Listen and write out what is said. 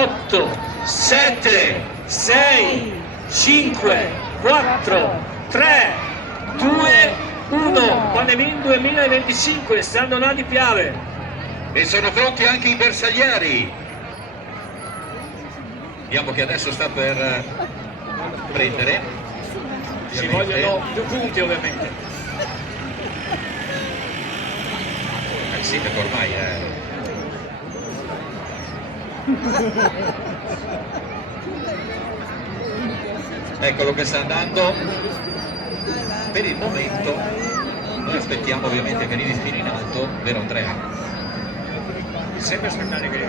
8, 7, 6, 5, 4, 3, 2, 1. Panemin 2025, San Donà di Piave. E sono pronti anche i bersaglieri. Vediamo che adesso sta per prendere. Ci vogliono più punti ovviamente. Sì, perché ormai Eccolo che sta andando. Per il momento noi aspettiamo ovviamente che arrivi fino in alto, vero Andrea? Sempre aspettare che